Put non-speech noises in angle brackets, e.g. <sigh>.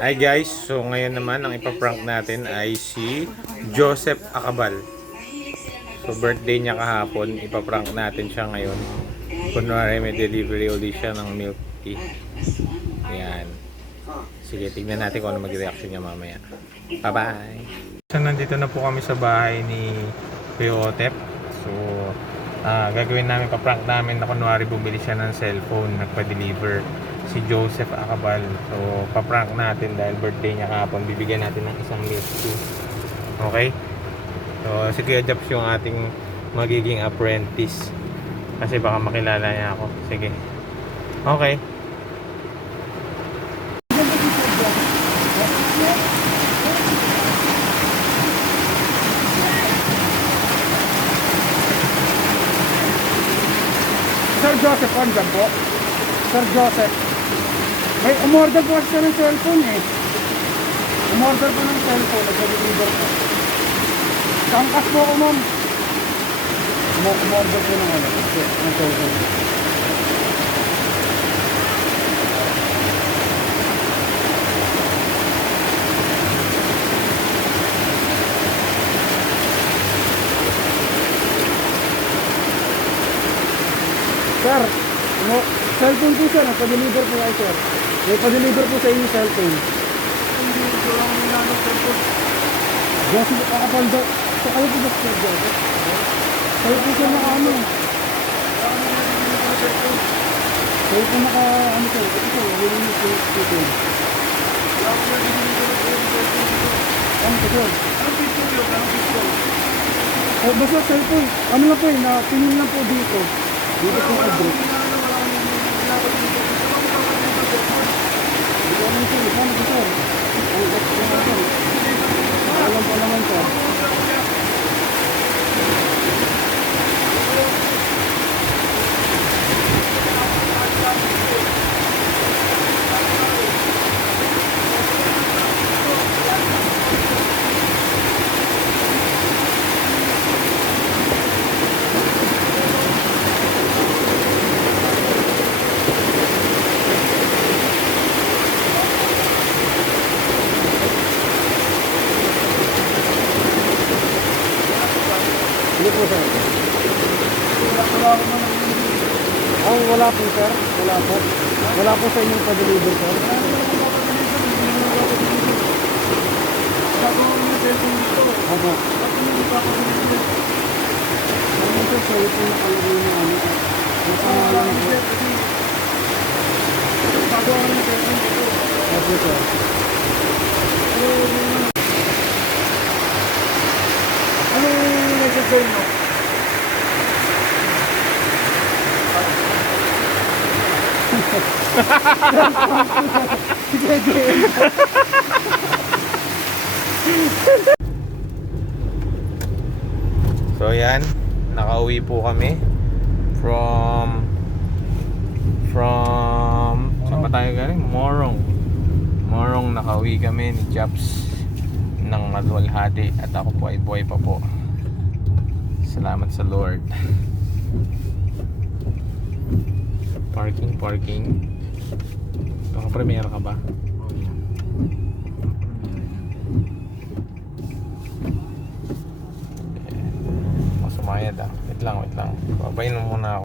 Hi guys, so ngayon naman ang ipaprank natin ay si Joseph Acabal. So birthday niya kahapon, ipaprank natin siya ngayon. Kunwari may delivery ulit siya ng milk tea. Yan. Sige, tignan natin kung ano mag-reaction niya mamaya. Bye-bye! So nandito na po kami sa bahay ni Kuya So, ah gagawin namin, paprank namin na kunwari bumili siya ng cellphone, nagpa-deliver si Joseph Acabal. So, paprank natin dahil birthday niya kahapon. Bibigyan natin ng isang tea. Okay? So, si Kuya Japs yung ating magiging apprentice. Kasi baka makilala niya ako. Sige. Okay. Sir Joseph, andyan po. Sir Joseph. May umorder po siya ng cellphone eh. Umorder po ng cellphone, nag-deliver po. Kangkas po ako ma'am. Umo- Umorder po ng ano, ng cellphone. Sir, mo, cellphone po sir, nagpa-deliver po kayo sir. May pa-deliver po sa inyo cellphone. Hindi ko lang nilalong cellphone. Joseph, kakapaldo. So kayo po ba sir Joseph? Kayo po sir naka ano? Kayo po naka ano sir? Ito wala niyo po cellphone. Ano po sir? Oh, basta cellphone. Ano lang po eh, na tingin lang po dito. Dito po address. Dito ano sir, ano po sir? Ang extra na sir. Alam po naman sir. Hindi po sir. Oh, wala po sir. Wala po. Wala po sa inyong pa-deliver sir. Opo. Ano sir, sa'yo po nakalagay na ano. Yung pangalan po. Opo sir. Ano Sige, sige. <laughs> So yan, nakauwi po kami from from saan ba tayo galing? Morong. Morong nakauwi kami ni Japs ng Maluwalhati at ako po ay buhay pa po. Salamat sa Lord. Parking, parking. Baka premiere ka ba? Masumayad ah. Wait lang, wait lang. Babayin mo muna ako.